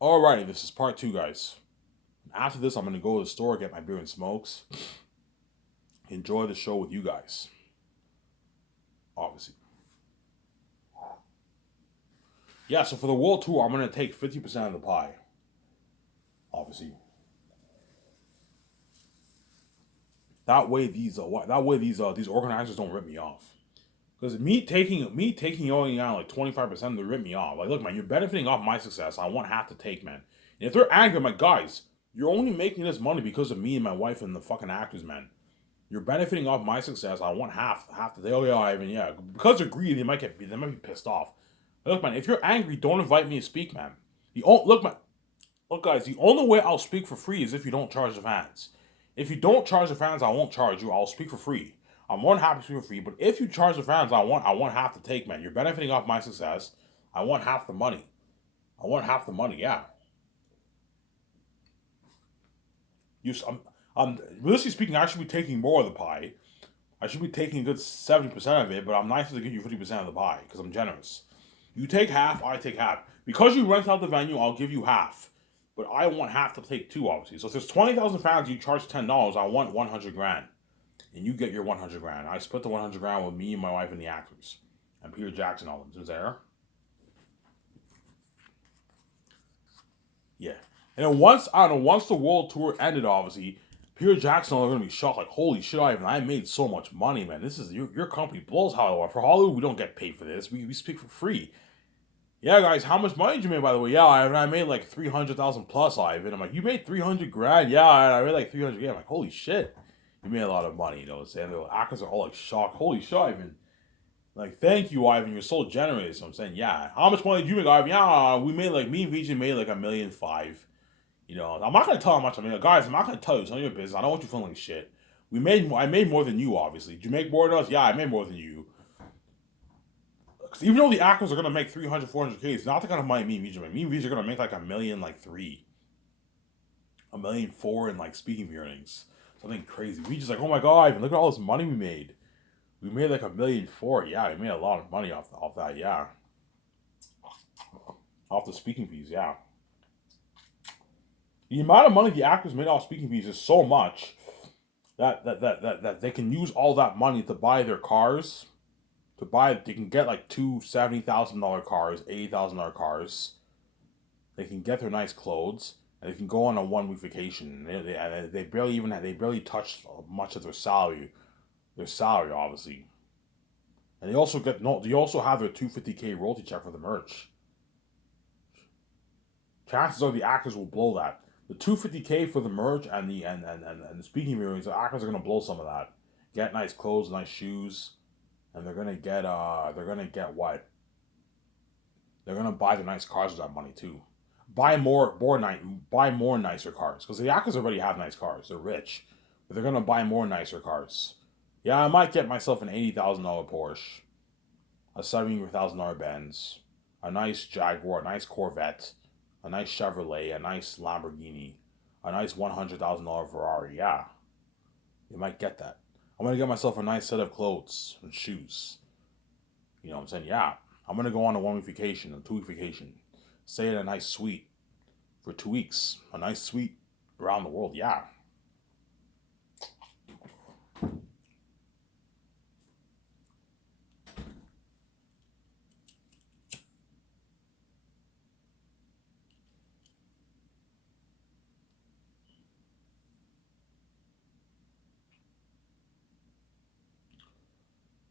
Alrighty, this is part two, guys. After this, I'm gonna go to the store, get my beer and smokes, enjoy the show with you guys. Obviously, yeah. So for the world tour, I'm gonna take 50% of the pie. Obviously, these organizers don't rip me off. Because me taking only on like 25% they rip me off. Like, look, man, you're benefiting off my success. I want half to take, man. And if they're angry, I'm like, guys, you're only making this money because of me and my wife and the fucking actors, man. You're benefiting off my success. I want half to. Oh yeah, Ivan. Yeah, because they're greedy, they might be pissed off. Look, man, if you're angry, don't invite me to speak, man. Look, man. Look, guys. The only way I'll speak for free is if you don't charge the fans. If you don't charge the fans, I won't charge you. I'll speak for free. I'm more than happy to speak for free. But if you charge the fans, I want half to take, man. You're benefiting off my success. I want half the money. I want half the money. Yeah. Realistically speaking, I should be taking more of the pie. I should be taking a good 70% of it, but I'm nice to give you 50% of the pie because I'm generous. You take half, I take half. Because you rent out the venue, I'll give you half. But I want half to take two, obviously. So if there's 20,000 fans, you charge $10. I want 100 grand. And you get your 100 grand. I split the 100 grand with me and my wife and the actors. And Peter Jackson, all of them. Is there? Yeah. And then once the world tour ended, obviously, Peter Jackson are gonna be shocked, like, holy shit, Ivan, I made so much money, man. This is your company blows Hollywood. For Hollywood, we don't get paid for this. We speak for free. Yeah, guys, how much money did you make, by the way? Yeah, Ivan, I made like 300,000 plus, Ivan. I'm like, you made 300 grand? Yeah, I made like 300 grand. I'm like, holy shit. You made a lot of money, you know what I'm saying? The actors are all like shocked. Holy shit, Ivan. Like, thank you, Ivan. You're so generous. So I'm saying, yeah. How much money did you make, Ivan? Yeah, we made like me and VJ made like 1,500,000. You know, I'm not gonna tell how much I made. Guys, I'm not gonna tell you. It's none of your business. I don't want you feeling like shit. I made more than you, obviously. Did you make more than us? Yeah, I made more than you. Because even though the actors are gonna make 300, 400K, it's not the kind of money me and VJ make. Me and VJ are gonna make like 1,000,000, like 3, 1,000,004 in like speaking fee earnings. Something crazy. We just like, oh my god, Ivan, look at all this money we made. We made like 1,000,004. Yeah, we made a lot of money off that. Yeah, off the speaking fees. Yeah, the amount of money the actors made off speaking fees is so much that they can use all that money to buy their cars. They can get like two $70,000 cars, $80,000 cars. They can get their nice clothes, and they can go on a 1 week vacation. They barely touch much of their salary obviously, and they also get no. They also have their 250K royalty check for the merch. Chances are the actors will blow that. The 250K for the merch and the speaking viewings, the actors are gonna blow some of that. Get nice clothes, nice shoes, and they're gonna get what? They're gonna buy the nice cars with that money too. Buy more nicer cars because the actors already have nice cars. They're rich, but they're gonna buy more nicer cars. Yeah, I might get myself an $80,000 Porsche, a $70,000 Benz, a nice Jaguar, a nice Corvette, a nice Chevrolet, a nice Lamborghini, a nice $100,000 Ferrari. Yeah, you might get that. I'm gonna get myself a nice set of clothes and shoes. You know what I'm saying? Yeah, I'm gonna go on a 1 week vacation, a 2 week vacation, stay in a nice suite for 2 weeks, a nice suite around the world. Yeah,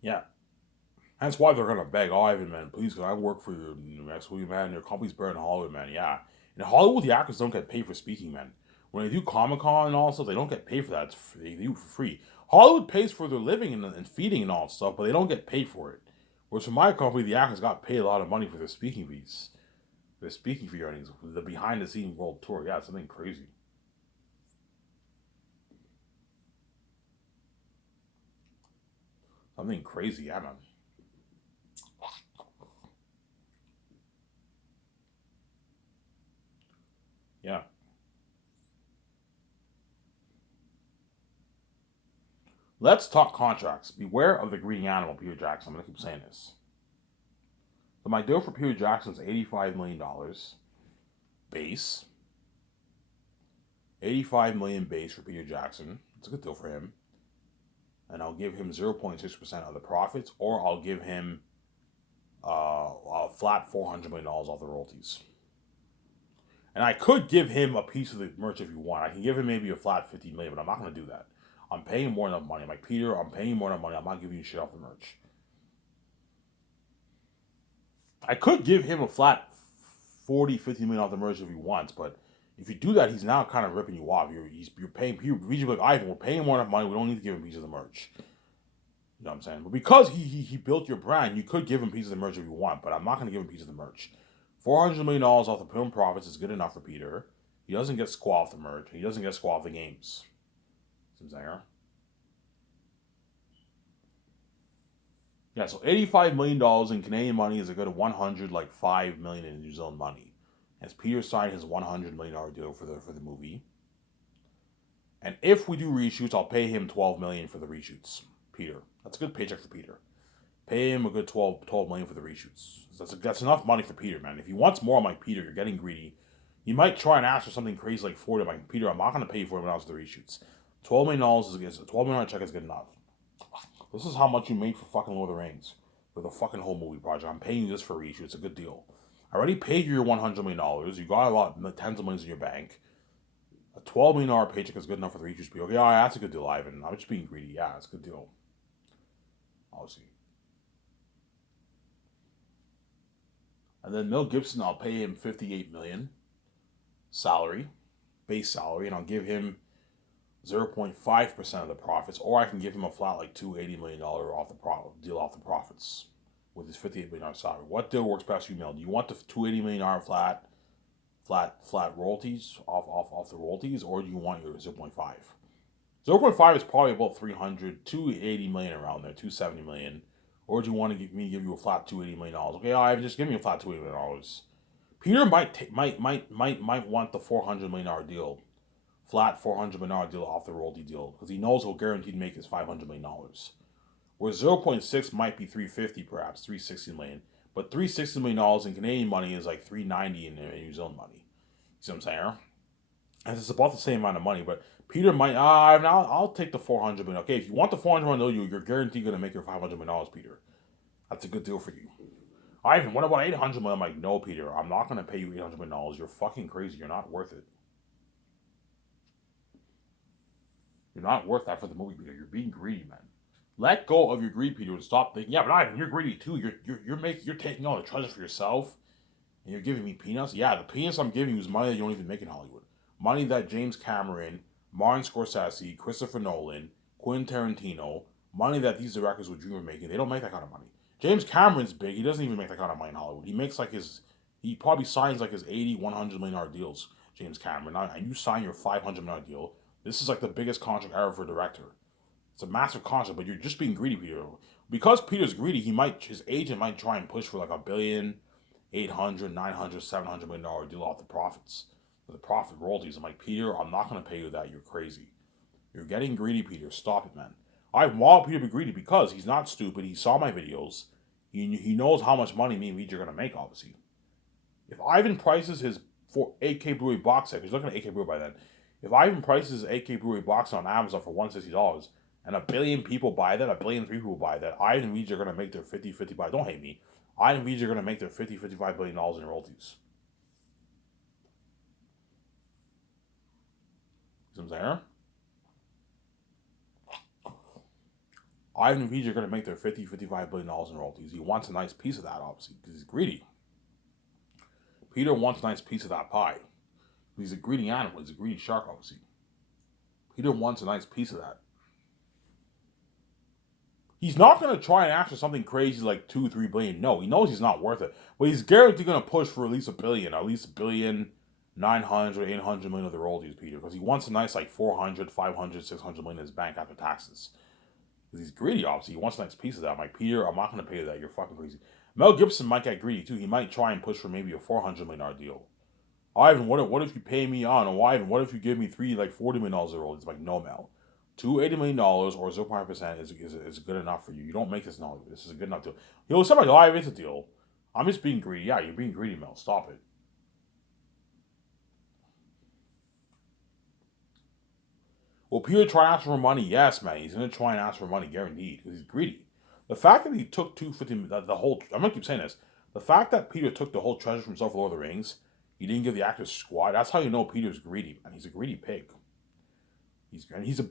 yeah. That's why they're gonna beg, oh, Ivan, man, please, can I work for your next week, man? Your company's better in Hollywood, man. Yeah, in Hollywood, the actors don't get paid for speaking, man. When they do Comic Con and all that stuff, they don't get paid for that. They do it for free. Hollywood pays for their living and feeding and all that stuff, but they don't get paid for it. Whereas for my company, the actors got paid a lot of money for their speaking fees, their speaking fee earnings, the behind the scenes world tour. Yeah, it's something crazy. Something crazy, yeah, man. Yeah. Let's talk contracts. Beware of the greedy animal, Peter Jackson. I'm gonna keep saying this. So my deal for Peter Jackson is $85 million. base. 85 million base for Peter Jackson. It's a good deal for him. And I'll give him 0.6% of the profits, or I'll give him a flat $400 million off the royalties. And I could give him a piece of the merch if you want. I can give him maybe a flat $50 million, but I'm not going to do that. I'm paying more than enough money. I'm like, Peter, I'm paying more than enough money. I'm not giving you shit off the merch. I could give him a flat $50 million off the merch if he wants, but if you do that, he's now kind of ripping you off. You're paying Peter, like, Ivan, we're paying more than enough money. We don't need to give him a piece of the merch. You know what I'm saying? But because he built your brand, you could give him pieces of the merch if you want, but I'm not going to give him pieces of the merch. $400 million off the film profits is good enough for Peter. He doesn't get squaw off the merch. He doesn't get squaw off the games. See what I'm saying? Yeah, so $85 million in Canadian money is a good $105 million in New Zealand money. As Peter signed his $100 million deal for the movie. And if we do reshoots, I'll pay him $12 million for the reshoots. Peter. That's a good paycheck for Peter. Pay him a good $12 million for the reshoots. That's enough money for Peter, man. If he wants more, I'm like, Peter, you're getting greedy. You might try and ask for something crazy like $40 million. Peter, I'm not going to pay you $40 million for the reshoots. $12 million is a $12 million check is good enough. This is how much you made for fucking Lord of the Rings. For the fucking whole movie project. I'm paying you this for reshoots. It's a good deal. I already paid you your $100 million. You got a lot, tens of millions in your bank. A $12 million paycheck is good enough for the reshoots. Okay, yeah, that's a good deal, Ivan. I'm just being greedy. Yeah, it's a good deal. Obviously. And then Mel Gibson, I'll pay him $58 million salary, base salary, and I'll give him 0.5% of the profits, or I can give him a flat like $280 million off the deal off the profits with his $58 million salary. What deal works best for you, Mel? Do you want the $280 million flat royalties off the royalties, or do you want your 0.5? 0.5 is probably about 280 million around there, 270 million. Or do you want to give you a flat $280 million? Okay, Ivan, just give me a flat $280 million. Peter might want the $400 million deal, flat $400 million deal off the royalty deal, because he knows he'll guaranteed make his $500 million. Where 0.6 might be 350, perhaps 360 million, but $360 million in Canadian money is like 390 in New Zealand money. See what I'm saying? And it's about the same amount of money, but Peter might. I'll take the $400 million. Okay, if you want the $400 million, you're guaranteed going to make your $500 million, Peter. That's a good deal for you. Ivan, what about $800 million? I'm like, no, Peter, I'm not going to pay you $800 million. You're fucking crazy. You're not worth it. You're not worth that for the movie, Peter. You're being greedy, man. Let go of your greed, Peter, and stop thinking. Yeah, but Ivan, you're greedy too. You're taking all the treasure for yourself, and you're giving me peanuts. Yeah, the peanuts I'm giving you is money that you don't even make in Hollywood. Money that James Cameron, Martin Scorsese, Christopher Nolan, Quentin Tarantino, money that these directors would dream of making. They don't make that kind of money. James Cameron's big. He doesn't even make that kind of money in Hollywood. He makes like he probably signs like his $80, $100 million deals, James Cameron. And you sign your $500 million deal. This is like the biggest contract ever for a director. It's a massive contract, but you're just being greedy, Peter. Because Peter's greedy, his agent might try and push for like $1 billion, $800, $900, $700 million deal off the profits. The profit royalties. I'm like, Peter, I'm not going to pay you that. You're crazy. You're getting greedy, Peter. Stop it, man. I want Peter to be greedy because he's not stupid. He saw my videos. He knows how much money me and Vijay are going to make, obviously. If Ivan prices his 8K Brewery box set, he's looking at 8K Brewery by then. If Ivan prices his 8K Brewery box on Amazon for $160 and 1 billion people buy that, 1 billion people buy that, Ivan and Vijay are going to make their 50-55. Don't hate me. Ivan and Vijay are going to make their $50-55 billion in royalties. See what I'm saying? Ivan and Vijay are going to make their $50-55 billion in royalties. He wants a nice piece of that, obviously, because he's greedy. Peter wants a nice piece of that pie. He's a greedy animal. He's a greedy shark, obviously. Peter wants a nice piece of that. He's not going to try and ask for something crazy like $2-3 billion. No, he knows he's not worth it. But he's guaranteed going to push for at least $1 billion, at least $1 billion, 900, 800 million of the royalties, Peter, because he wants a nice like 400, 500, 600 million in his bank after taxes. Because he's greedy, obviously. He wants a nice piece of that. I'm like, Peter, I'm not going to pay you that. You're fucking crazy. Mel Gibson might get greedy too. He might try and push for maybe a $400 million deal. Ivan, what if you pay me on? Or Ivan, what if you give me $40 million of royalties? It's like, no, Mel. $280 million or 0.5% is good enough for you. You don't make this in Hollywood. This is a good enough deal. He'll say, like, Ivan, it's a deal. I'm just being greedy. Yeah, you're being greedy, Mel. Stop it. Will Peter try and ask for money? Yes, man. He's gonna try and ask for money, guaranteed, because he's greedy. The fact that he took 250, the whole, I'm gonna keep saying this. The fact that Peter took the whole treasure from himself, Lord of the Rings, he didn't give the actors squad. That's how you know Peter's greedy, man. He's a greedy pig.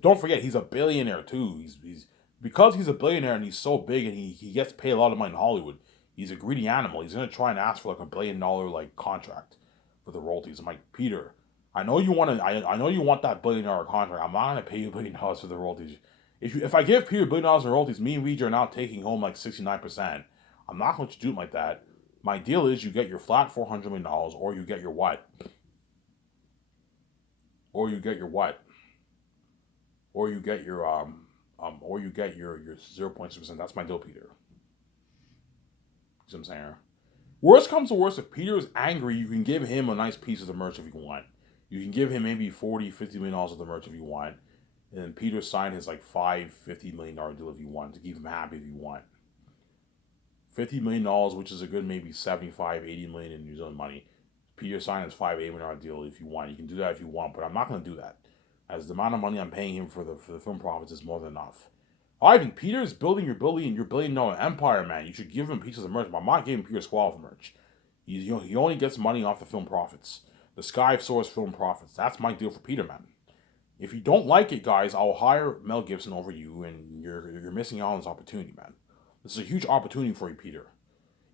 Don't forget, he's a billionaire too. He's because he's a billionaire and he's so big and he gets paid a lot of money in Hollywood. He's a greedy animal. He's gonna try and ask for like $1 billion like contract for the royalties. I'm like, Peter, I know you want to. I know you want that $1 billion contract. I'm not gonna pay you $1 billion for the royalties. If I give Peter $1 billion in royalties, me and Vijay are now taking home like 69%. I'm not going to do it like that. My deal is you get your flat $400 million, or you get your what? Or you get your what? Or you get your or you get your 0.6%. That's my deal, Peter. You see what I'm saying? Worst comes to worst, if Peter is angry, you can give him a nice piece of the merch if you want. You can give him maybe $40-50 million of the merch if you want. And then Peter signed his like $50 million deal if you want, to keep him happy if you want. $50 million, which is a good maybe 75-80 million in New Zealand money. Peter signed his $5-8 million deal if you want. You can do that if you want, but I'm not going to do that, as the amount of money I'm paying him for the film profits is more than enough. Ivan, Peter is building your billion-dollar empire, man. You should give him pieces of merch. But I'm not giving Peter squall for merch. He only gets money off the film profits. The Sky Source film profits. That's my deal for Peter, man. If you don't like it, guys, I'll hire Mel Gibson over you, and you're missing out on this opportunity, man. This is a huge opportunity for you, Peter.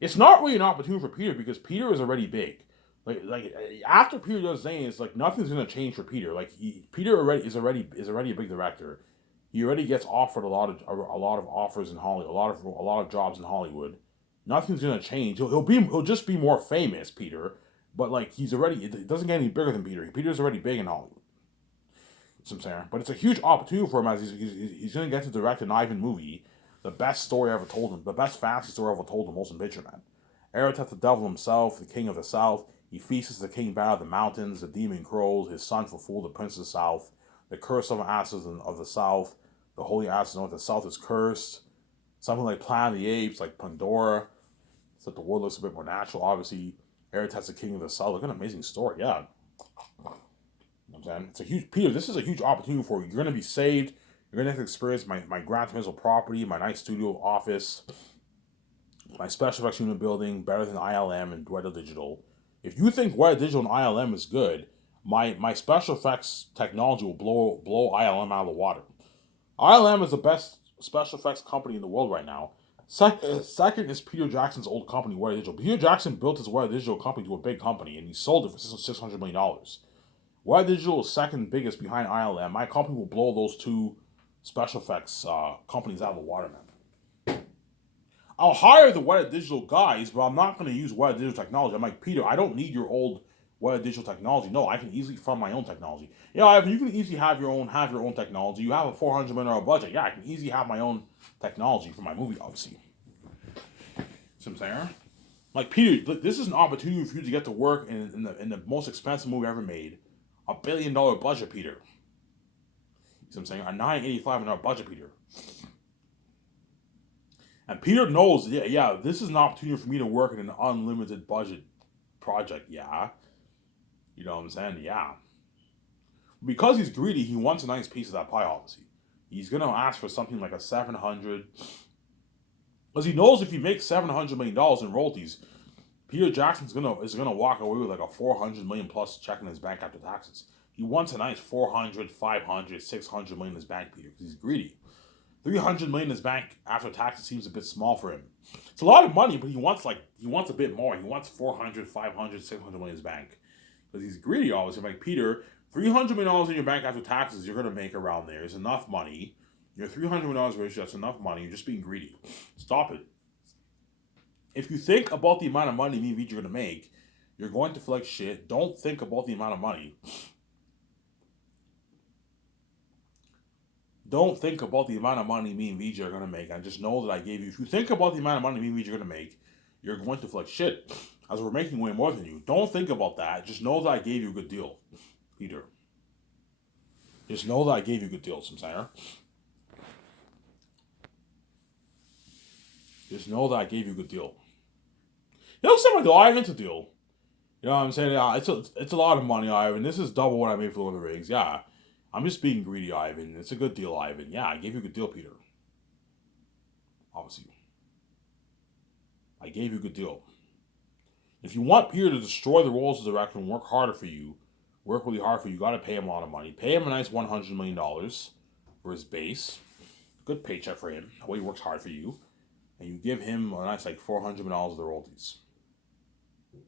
It's not really an opportunity for Peter because Peter is already big. Like after Peter does Zane, it's like nothing's gonna change for Peter. Like Peter is already a big director. He already gets offered a lot of offers in Hollywood, a lot of jobs in Hollywood. Nothing's gonna change. He'll just be more famous, Peter. But like it doesn't get any bigger than Peter. Peter's already big in Hollywood. That's what I'm saying. But it's a huge opportunity for him as he's gonna get to direct an Ivan movie, the best story ever told him, the best fantasy story ever told him, Motion Picture Man. Aratat the devil himself, the king of the south. He feasts the king battle of the mountains, the demon crows, his son fulfill the prince of the south, the curse of asses of the south, the holy asses north, the south is cursed. Something like Planet of the Apes, like Pandora. So that the world looks a bit more natural, obviously. Aratat's the king of the south. Look at an amazing story, yeah. You know what I'm saying? It's a huge, Peter, this is a huge opportunity for you. You're going to be saved. You're going to experience my Grand Transmittal property, my nice studio office, my special effects unit building, better than ILM and Weta Digital. If you think Weta Digital and ILM is good, my special effects technology will blow ILM out of the water. ILM is the best special effects company in the world right now. Second is Peter Jackson's old company, Weta Digital. Peter Jackson built his Weta Digital company to a big company, and he sold it for $600 million. Weta Digital is second biggest behind ILM. My company will blow those two special effects companies out of the water, man. I'll hire the Weta Digital guys, but I'm not going to use Weta Digital technology. I'm like, Peter, I don't need your old Weta Digital technology. No, I can easily fund my own technology. Yeah, Ivan, you can easily have your own technology. You have a $400 million budget. Yeah, I can easily have my own technology for my movie, obviously. See what I'm saying? Like, Peter, this is an opportunity for you to get to work in the most expensive movie ever made. $1 billion budget, Peter. See what I'm saying? A $985 million budget, Peter. And Peter knows, yeah, this is an opportunity for me to work in an unlimited budget project, yeah. You know what I'm saying? Yeah. Because he's greedy, he wants a nice piece of that pie, obviously. He's going to ask for something like a 700. Because he knows if he makes $700 million in royalties, Peter Jackson's is gonna walk away with like a $400 million plus check in his bank after taxes. He wants a nice 400, 500, 600 million in his bank, Peter, because he's greedy. 300 million in his bank after taxes seems a bit small for him. It's a lot of money, but he wants a bit more. He wants 400, 500, 600 million in his bank. Because he's greedy, obviously. I'm like, Peter, $300 million in your bank after taxes, you're going to make around there. It's enough money. You're $300 million rich, that's enough money. You're just being greedy. Stop it. If you think about the amount of money me and Vijay are going to make, you're going to feel like shit. Don't think about the amount of money. Don't think about the amount of money me and Vijay are going to make. And just know that I gave you. If you think about the amount of money me and Vijay are going to make, you're going to feel like shit. As we're making way more than you. Don't think about that. Just know that I gave you a good deal, Peter. Just know that I gave you a good deal, Samsara. Just know that I gave you a good deal. You know, something like Ivan, it's a deal. You know what I'm saying? Yeah, it's a lot of money, Ivan. This is double what I made for Lord of the Rings. Yeah. I'm just being greedy, Ivan. It's a good deal, Ivan. Yeah, I gave you a good deal, Peter. Obviously. I gave you a good deal. If you want Peter to destroy the Royals' direction and work harder for you, work really hard for you, you got to pay him a lot of money. Pay him a nice $100 million for his base. Good paycheck for him. The way he works hard for you. And you give him a nice like $400 million of the royalties. You know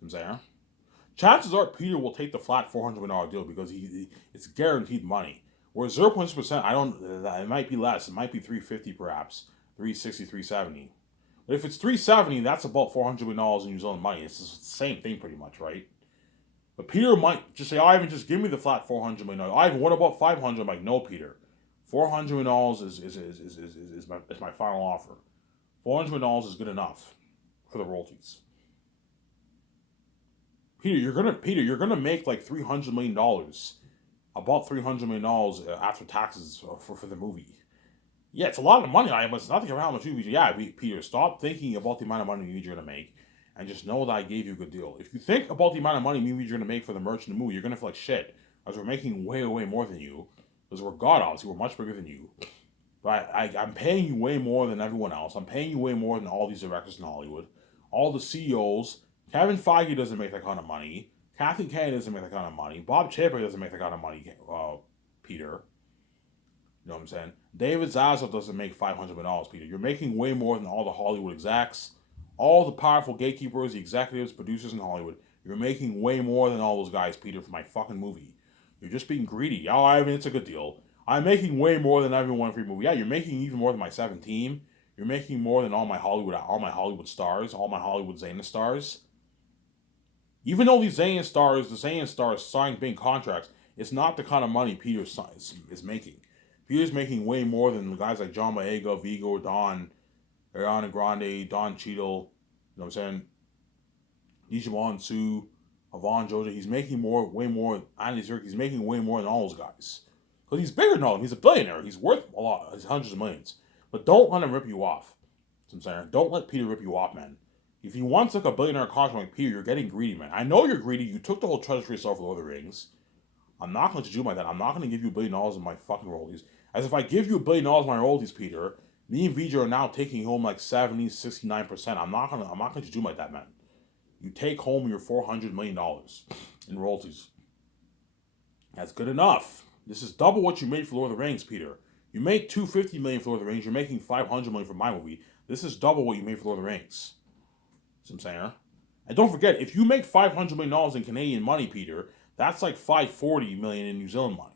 what I'm saying? Chances are Peter will take the flat $400 million deal because it's guaranteed money. Whereas 0.6%, I don't. It might be less. It might be 350 perhaps, 360, 370. But if it's 370, that's about $400 million in New Zealand money. It's the same thing pretty much, right? But Peter might just say, Ivan, just give me the flat $400 million. Ivan, what about 500? I'm like, no, Peter. $400 million is my final offer. $400 million is good enough for the royalties. Peter, you're gonna make like $300 million, about $300 million after taxes for the movie. Yeah, it's a lot of money. It's nothing around how much movie. Yeah, Peter, stop thinking about the amount of money you're gonna make, and just know that I gave you a good deal. If you think about the amount of money movies you're gonna make for the merch in the movie, you're gonna feel like shit, because we're making way more than you, because we're God, obviously, we're much bigger than you. But I'm paying you way more than everyone else. I'm paying you way more than all these directors in Hollywood, all the CEOs. Kevin Feige doesn't make that kind of money. Kathleen Kennedy doesn't make that kind of money. Bob Chapek doesn't make that kind of money. Peter. You know what I'm saying? David Zaslav doesn't make $500 million, Peter. You're making way more than all the Hollywood execs, all the powerful gatekeepers, the executives, producers in Hollywood. You're making way more than all those guys, Peter, for my fucking movie. You're just being greedy. Oh, I mean, it's a good deal. I'm making way more than everyone for your movie. Yeah, you're making even more than my 7 team. You're making more than all my Hollywood stars, all my Hollywood Zayna stars. Even though these Zayn stars signed big contracts, it's not the kind of money Peter is making. Peter's making way more than guys like John Boyega, Vigo, Don, Ariana Grande, Don Cheadle, you know what I'm saying? Digimon Su, Avon Joja. He's making way more. Andy Zerk, he's making way more than all those guys. Because he's bigger than all of them. He's a billionaire. He's worth a lot. He's hundreds of millions. But don't let him rip you off. That's what I'm saying. Don't let Peter rip you off, man. If you want like a billionaire contract like Peter, you're getting greedy, man. I know you're greedy. You took the whole treasure for yourself with Lord of the Rings. I'm not going to do my that. I'm not going to give you $1 billion in my fucking royalties. As if I give you $1 billion in my royalties, Peter, me and Vijay are now taking home like 70, 69%. I'm not going to do my that, man. You take home your $400 million in royalties. That's good enough. This is double what you made for Lord of the Rings, Peter. You made $250 million for Lord of the Rings. You're making $500 million for my movie. This is double what you made for Lord of the Rings. See what I'm saying? And don't forget, if you make $500 million in Canadian money, Peter, that's like $540 million in New Zealand money.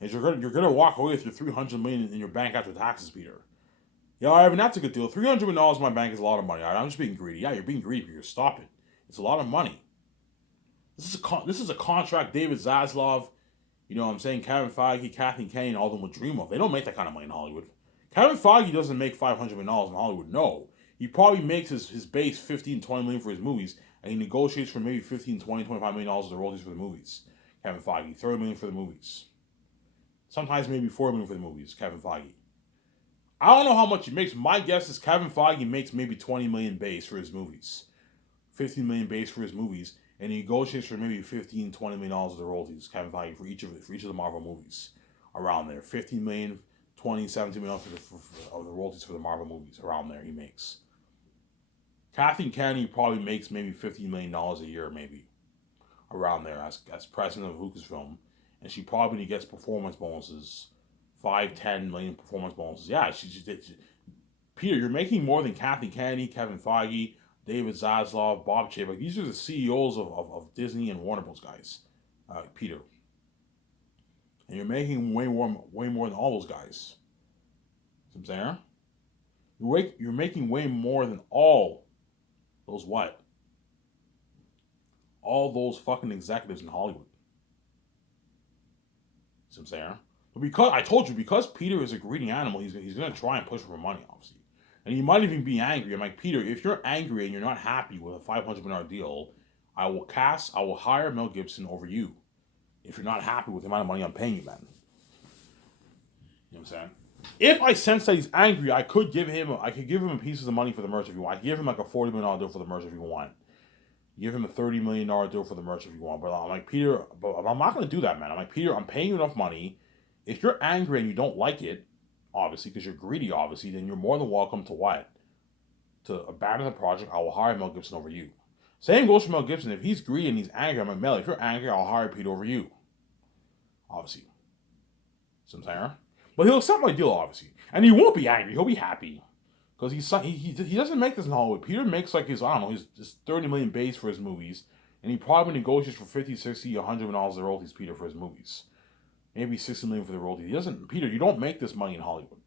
And you're gonna walk away with your $300 million in your bank after taxes, Peter. Yeah, Ivan, that's a good deal. $300 million in my bank is a lot of money. I'm just being greedy. Yeah, you're being greedy, Peter. Stop it. It's a lot of money. This is a contract David Zaslav, you know what I'm saying, Kevin Feige, Kathleen Kennedy, and all of them would dream of. They don't make that kind of money in Hollywood. Kevin Feige doesn't make $500 million in Hollywood. No. He probably makes his base $15, $20 million for his movies, and he negotiates for maybe $15, $20, $25 million of the royalties for the movies. Kevin Feige, $30 million for the movies. Sometimes maybe $4 million for the movies, Kevin Feige. I don't know how much he makes. My guess is Kevin Feige makes maybe $20 million base for his movies. $15 million base for his movies, and he negotiates for maybe $15, $20 million of the royalties, Kevin Feige, for each of the Marvel movies. Around there. $15 million, $20, $17 million of the royalties for the Marvel movies. Around there he makes. Kathleen Kennedy probably makes maybe $15 million a year, maybe. Around there as president of Lucasfilm. And she probably gets performance bonuses. 5, 10 million performance bonuses. Yeah, Peter, you're making more than Kathleen Kennedy, Kevin Feige, David Zaslav, Bob Chapek. These are the CEOs of Disney and Warner Bros. Guys. Peter. And you're making way more than all those guys. See what I'm saying? You're making way more than all those what? All those fucking executives in Hollywood. See what I'm saying? But because I told you, because Peter is a greedy animal, he's gonna try and push for money, obviously. And he might even be angry. I'm like, Peter, if you're angry and you're not happy with a $500 million deal, I will hire Mel Gibson over you. If you're not happy with the amount of money I'm paying you, man. You know what I'm saying? If I sense that he's angry, I could give him pieces of money for the merch if you want. I could give him like a $40 million deal for the merch if you want. Give him a $30 million deal for the merch if you want. But I'm like, Peter, but I'm not going to do that, man. I'm like, Peter, I'm paying you enough money. If you're angry and you don't like it, obviously, because you're greedy, obviously, then you're more than welcome to what? To abandon the project. I will hire Mel Gibson over you. Same goes for Mel Gibson. If he's greedy and he's angry, I'm like, Mel, if you're angry, I'll hire Peter over you. Obviously. See what I'm saying? But he'll accept my deal, obviously. And he won't be angry. He'll be happy. Because he doesn't make this in Hollywood. Peter makes like his, I don't know, his 30 million base for his movies. And he probably negotiates for 50, 60, $100 million of royalties, Peter, for his movies. Maybe 60 million for the royalties. He doesn't, Peter, you don't make this money in Hollywood.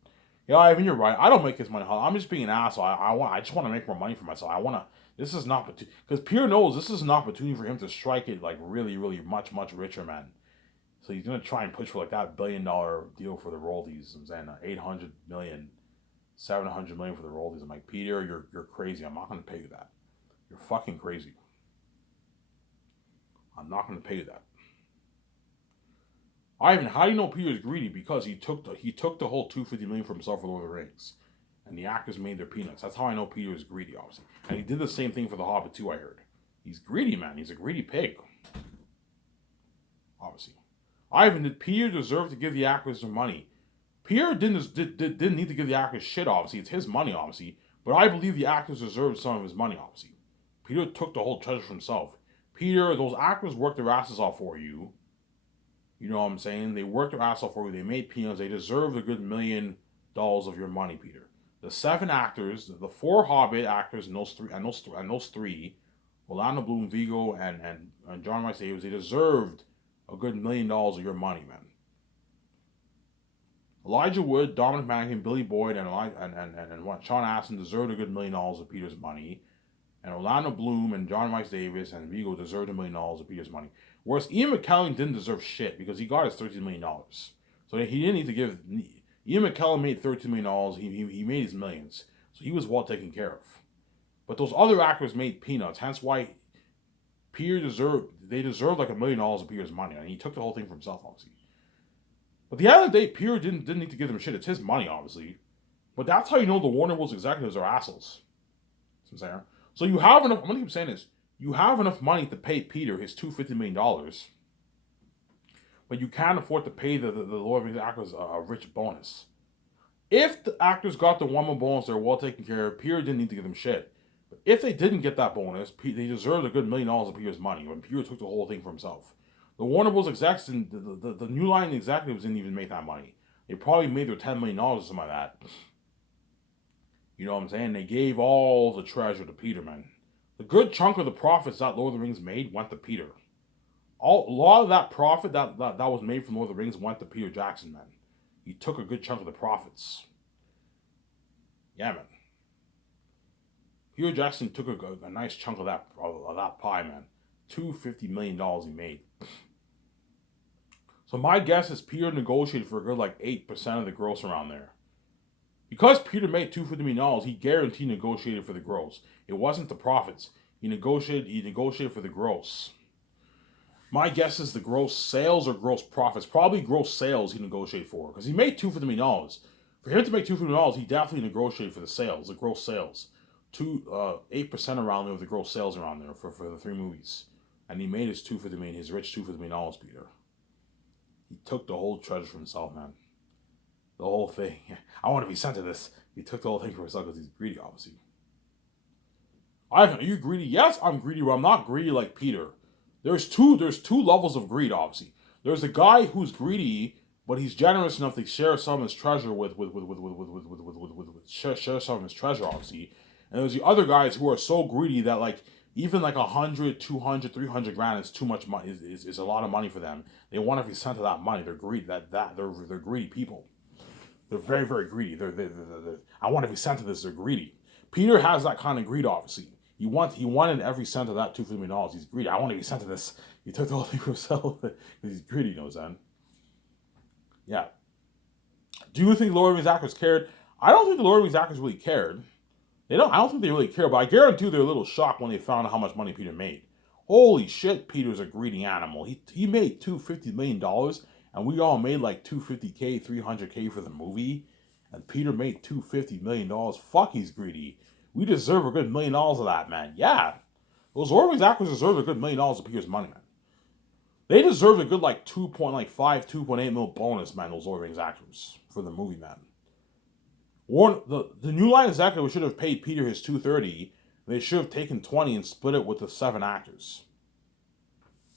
Yeah, Ivan, you're right. I don't make this money in Hollywood. I'm just being an asshole. I just want to make more money for myself. This is an opportunity. Because Peter knows this is an opportunity for him to strike it like really, really much, much richer, man. So he's going to try and push for like that $1 billion deal for the royalties. I'm saying 800 million. 700 million for the royalties. I'm like, Peter, you're crazy. I'm not going to pay you that. You're fucking crazy. I'm not going to pay you that. Ivan, how do you know Peter's greedy? Because he took the whole 250 million for himself for Lord of the Rings, and the actors made their peanuts. That's how I know Peter is greedy, obviously. And he did the same thing for The Hobbit too. I heard he's greedy, man. He's a greedy pig. Obviously, Ivan, did Peter deserve to give the actors their money? Peter didn't need to give the actors shit, obviously. It's his money, obviously. But I believe the actors deserved some of his money, obviously. Peter took the whole treasure for himself. Peter, those actors worked their asses off for you. You know what I'm saying? They worked their ass off for you. They made peanuts. They deserved a good $1 million of your money, Peter. The 7 actors, the 4 Hobbit actors, and those three, Orlando Bloom, Viggo, and John Rhys Davies, they deserved a good $1 million of your money, man. Elijah Wood, Dominic Monaghan, Billy Boyd, and Sean Astin deserved a good $1 million of Peter's money. And Orlando Bloom and John Rhys Davies and Viggo deserved $1 million of Peter's money. Whereas Ian McKellen didn't deserve shit because he got his $13 million. So he didn't need to give. Ian McKellen made $13 million. He made his millions. So he was well taken care of. But those other actors made peanuts. Hence why Peter deserved like $1 million of Peter's money. And he took the whole thing for himself, obviously. But at the end of the day, Peter didn't need to give them shit. It's his money, obviously. But that's how you know the Warner Bros. Executives are assholes. That's what I'm saying. So you have enough. I'm gonna keep saying this. You have enough money to pay Peter his $250 million, but you can't afford to pay the Lord of the Rings actors a rich bonus. If the actors got the $1 million bonus, they're well taken care of. Peter didn't need to give them shit. But if they didn't get that bonus, they deserved a good $1 million of Peter's money when Peter took the whole thing for himself. The Warner Bros. Execs, the New Line executives didn't even make that money. They probably made their $10 million or something like that. You know what I'm saying? They gave all the treasure to Peter, man. The good chunk of the profits that Lord of the Rings made went to Peter. A lot of that profit that was made from Lord of the Rings went to Peter Jackson, man. He took a good chunk of the profits. Yeah, man. Peter Jackson took a nice chunk of that pie, man. $250 million he made. So my guess is Peter negotiated for a good like 8% of the gross around there. Because Peter made $250 million, he guaranteed negotiated for the gross. It wasn't the profits. He negotiated for the gross. My guess is the gross sales or gross profits. Probably gross sales he negotiated for. Because he made $250 million. For him to make $250 million, he definitely negotiated for the sales, the gross sales. 8% around there of the gross sales around there for the 3 movies. And he made his $250 million, his rich $250 million, Peter. He took the whole treasure for himself, man. The whole thing. I want to be sent to this. He took the whole thing for himself because he's greedy, obviously. Ivan, are you greedy? Yes, I'm greedy, but I'm not greedy like Peter. There's two levels of greed, obviously. There's the guy who's greedy, but he's generous enough to share some of his treasure share some of his treasure, obviously. And there's the other guys who are so greedy that like even like 100, 200, 300 grand is too much money. Is a lot of money for them. They want every cent of that money. They're greedy. They're greedy people. They're very, very greedy. I want every cent of this. They're greedy. Peter has that kind of greed, obviously. He wanted every cent of that $250 million. He's greedy. I want every cent of this. He took the whole thing for himself. He's greedy, you know what I'm saying? Yeah. Do you think the Lord of the Rings actors cared? I don't think the Lord of the Rings actors really cared. I don't think they really care, but I guarantee they're a little shocked when they found out how much money Peter made. Holy shit, Peter's a greedy animal. He made $250 million, and we all made like $250K, $300K for the movie, and Peter made $250 million. Fuck, he's greedy. We deserve a good $1 million of that, man. Yeah. Those Lord of the Rings actors deserve a good $1 million of Peter's money, man. They deserve a good like 2.8 mil bonus, man. Those Lord of the Rings actors for the movie, man. The New Line executive should have paid Peter his $230. They should have taken 20 and split it with the 7 actors.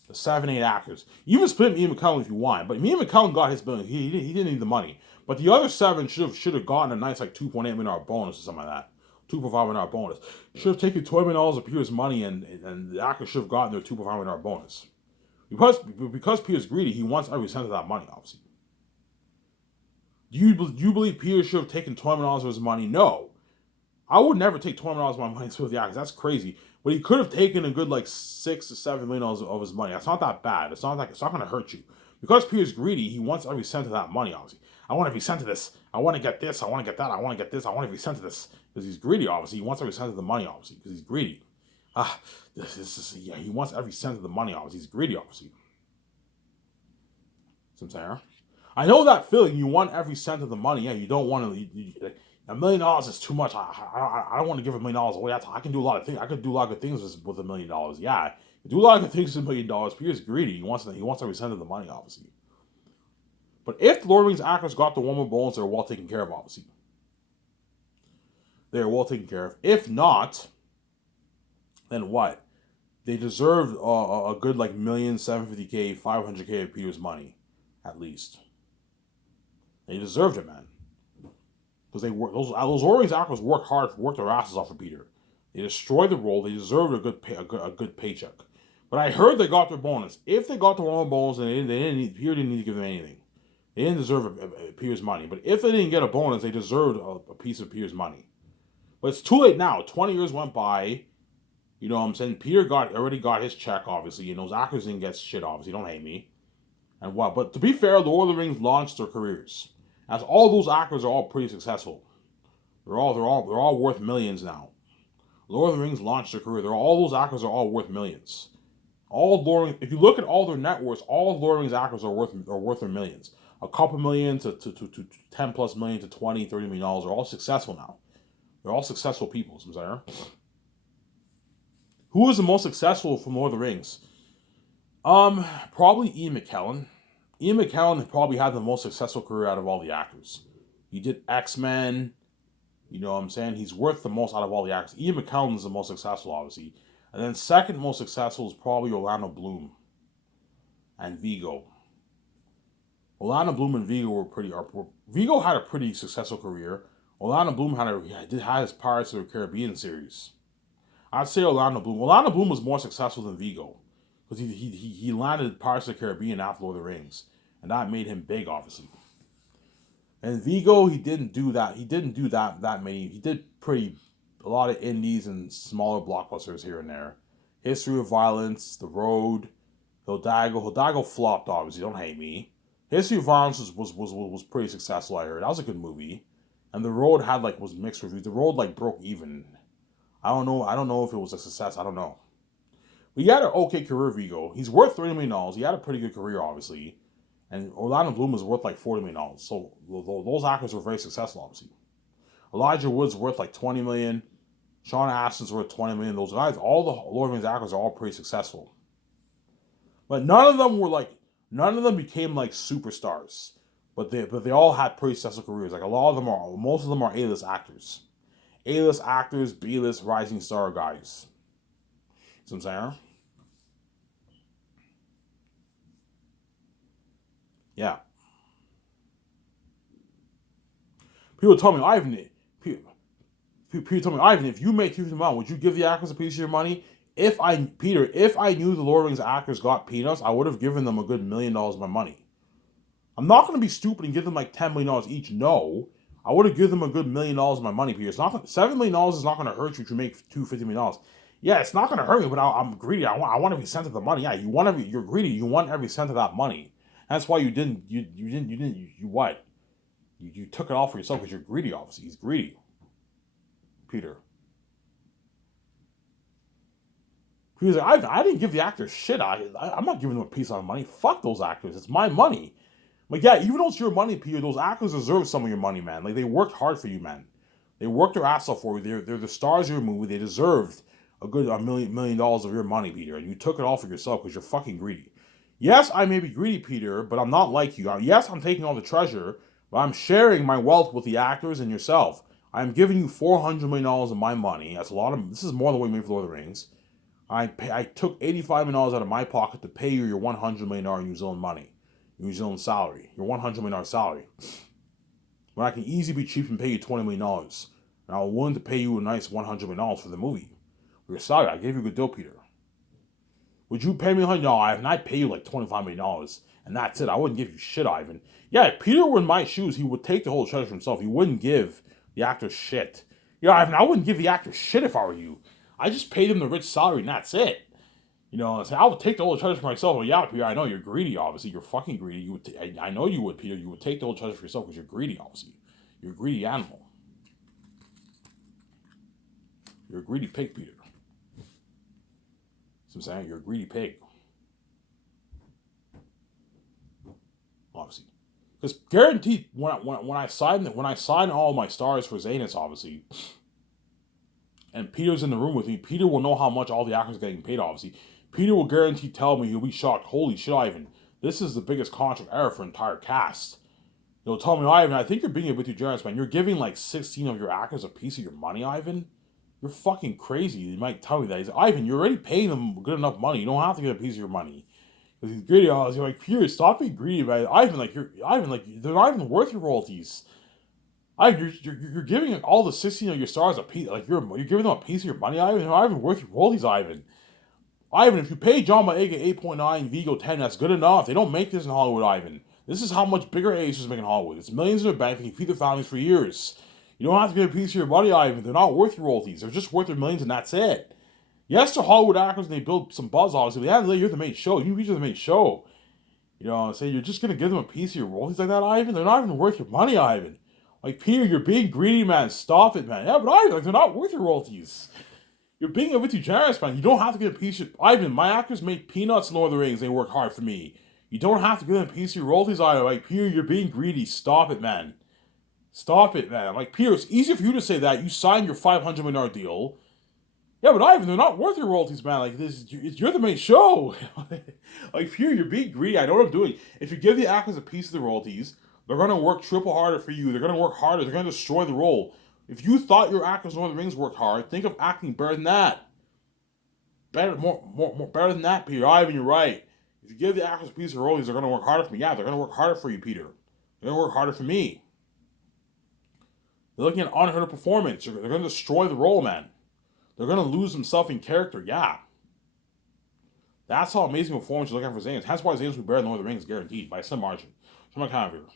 The 7-8 actors. You can split Ian McKellen if you want, but Ian McKellen got his billion. He didn't need the money. But the other 7 should have gotten a nice like $2.8 million bonus or something like that. $2.5 million bonus. Should have taken $20 million of Peter's money and the actors should have gotten their $2.5 million bonus. Because Peter's greedy, he wants every cent of that money, obviously. Do you believe Peter should have taken $20 million of his money? No. I would never take $20 million of my money to the actors. That's crazy. But he could have taken a good like $6 to $7 million of his money. That's not that bad. It's not going to hurt you. Because Peter's greedy, he wants every cent of that money, obviously. I want every cent of this. I want to get this. I want to get that. I want to get this. I want every cent of this. Because he's greedy, obviously. He wants every cent of the money, obviously. Because he's greedy. He wants every cent of the money, obviously. He's greedy, obviously. See what I'm saying? I know that feeling. You want every cent of the money. Yeah, you don't want to. $1 million is too much. I don't want to give $1 million away. I can do a lot of things. I could do a lot of good things with $1 million. Yeah, do a lot of good things with $1 million. Peter's greedy. He wants every cent of the money, obviously. But if the Lord of the Rings actors got the warmer bones, they're well taken care of, obviously. They're well taken care of. If not, then what? They deserve a good like $1,750,000, $500,000 of Peter's money, at least. They deserved it, man. Because those Lord of the Rings actors worked hard, worked their asses off for Peter. They destroyed the role. They deserved a good paycheck. But I heard they got their bonus. If they got the wrong bonus, then Peter didn't need to give them anything. They didn't deserve Peter's money. But if they didn't get a bonus, they deserved a piece of Peter's money. But it's too late now. 20 years went by. You know what I'm saying? Peter already got his check, obviously. And those actors didn't get shit, obviously. Don't hate me. And what? But to be fair, Lord of the Rings launched their careers. As all those actors are all pretty successful. They're all worth millions now. Lord of the Rings launched their career. All those actors are all worth millions. If you look at all their net worths, all Lord of the Rings actors are worth their millions. A couple million to 10 plus million to 20, $30 million are all successful now. They're all successful people, Who is the most successful from Lord of the Rings? Probably Ian McKellen. Ian McKellen probably had the most successful career out of all the actors. He did X-Men. You know what I'm saying? He's worth the most out of all the actors. Ian McKellen is the most successful, obviously. And then second most successful is probably Orlando Bloom and Viggo. Orlando Bloom and Viggo Viggo had a pretty successful career. Orlando Bloom had his Pirates of the Caribbean series. I'd say Orlando Bloom. Orlando Bloom was more successful than Viggo. Because he landed Pirates of the Caribbean after Lord of the Rings. And that made him big, obviously. And Viggo, he didn't do that. He didn't do that many. He did a lot of indies and smaller blockbusters here and there. History of Violence, The Road, Hidalgo. Hidalgo flopped, obviously. Don't hate me. History of Violence was pretty successful, I heard. That was a good movie. And The Road was mixed reviews. The Road broke even. I don't know if it was a success. I don't know. But he had an okay career, Viggo. He's worth $30 million. He had a pretty good career, obviously. And Orlando Bloom is worth $40 million. So those actors were very successful, obviously. Elijah Wood's worth $20 million. Sean Astin's worth $20 million. Those guys, all the Lord of the Rings actors are all pretty successful. But none of them became superstars. But they all had pretty successful careers. Most of them are A-list actors. A-list actors, B-list rising star guys. See what I'm saying? Yeah. People told me, Ivan, if you make $250 million, would you give the actors a piece of your money? If I knew the Lord of the Rings actors got peanuts, I would have given them a good $1 million of my money. I'm not going to be stupid and give them $10 million each. No. I would have given them a good $1 million of my money, Peter. $7 million is not going to hurt you to make $250 million. Yeah, it's not going to hurt me, but I'm greedy. I want every cent of the money. Yeah, you're greedy. You want every cent of that money. That's why you what? You took it all for yourself because you're greedy, obviously. He's greedy. Peter. Peter's like, I didn't give the actors shit. I'm not giving them a piece of my money. Fuck those actors. It's my money. Yeah, even though it's your money, Peter, those actors deserve some of your money, man. They worked hard for you, man. They worked their ass off for you. They're the stars of your movie. They deserved a good $1 million of your money, Peter, and you took it all for yourself because you're fucking greedy. Yes, I may be greedy, Peter, but I'm not like you. Yes, I'm taking all the treasure, but I'm sharing my wealth with the actors and yourself. I'm giving you $400 million of my money. That's a lot of. This is more than what we made for Lord of the Rings. I took $85 million out of my pocket to pay you your $100 million New Zealand money, New Zealand salary, your $100 million salary. When I can easily be cheap and pay you $20 million, and I'm willing to pay you a nice $100 million for the movie. For your salary, I gave you a good deal, Peter. Would you pay me $100? No, Ivan, I'd pay you like $25 million, and that's it. I wouldn't give you shit, Ivan. Yeah, if Peter were in my shoes, he would take the whole treasure for himself. He wouldn't give the actor shit. Yeah, Ivan, I wouldn't give the actor shit if I were you. I just paid him the rich salary, and that's it. You know, I would take the whole treasure for myself. Well, yeah, Peter, I know you're greedy, obviously. You're fucking greedy. You would. I know you would, Peter. You would take the whole treasure for yourself because you're greedy, obviously. You're a greedy animal. You're a greedy pig, Peter. That's what I'm saying. You're a greedy pig. Obviously. Because guaranteed, when I sign all my stars for Zanus, obviously, and Peter's in the room with me, Peter will know how much all the actors are getting paid, obviously. Peter will guarantee tell me, he'll be shocked. Holy shit, Ivan. This is the biggest contract ever for entire cast. He'll tell me, Ivan, I think you're being a bit too generous, man. You're giving like 16 of your actors a piece of your money, Ivan. You're fucking crazy. He might tell me that. He's like, Ivan, you're already paying them good enough money. You don't have to get a piece of your money. Because he's greedy. I was like, Peter, stop being greedy, man. Ivan, they're not even worth your royalties. Ivan, you're giving all the 16 of your stars a piece. Like, you're giving them a piece of your money, Ivan. They're not even worth your royalties, Ivan. Ivan, if you pay John Boyega 8.9, Vigo 10, that's good enough. They don't make this in Hollywood, Ivan. This is how much bigger Aces make in Hollywood. It's millions in their bank. They can feed their families for years. You don't have to get a piece of your money, Ivan. They're not worth your royalties. They're just worth their millions, and that's it. Yes, they're Hollywood actors, and they build some buzz, obviously. But you're the main show. You're the main show. You know what I'm saying? You're just going to give them a piece of your royalties like that, Ivan? They're not even worth your money, Ivan. Like, Peter, you're being greedy, man. Stop it, man. Yeah, but Ivan, like, they're not worth your royalties. You're being a bit too generous, man. You don't have to get a piece of... Ivan, my actors make peanuts in Lord of the Rings. They work hard for me. You don't have to give them a piece of your royalties, Ivan. Like, Peter, you're being greedy. Stop it, man. Stop it, man. Like, Peter, it's easy for you to say that. You signed your $500 million deal. Yeah, but Ivan, they're not worth your royalties, man. Like, you're the main show. Like, Peter, you're being greedy. I know what I'm doing. If you give the actors a piece of the royalties, they're going to work triple harder for you. They're going to work harder. They're going to destroy the role. If you thought your actors in Lord of the Rings worked hard, think of acting better than that. Better than that, Peter. Ivan, you're right. If you give the actors a piece of royalties, they're going to work harder for me. Yeah, they're going to work harder for you, Peter. They're going to work harder for me. They're looking at unheard of performance. They're going to destroy the role, man. They're going to lose themselves in character. Yeah. That's how amazing performance you're looking at for Zanus. That's why Zanus will be better than Lord of the Rings, guaranteed, by some margin. So I'm not kind of here.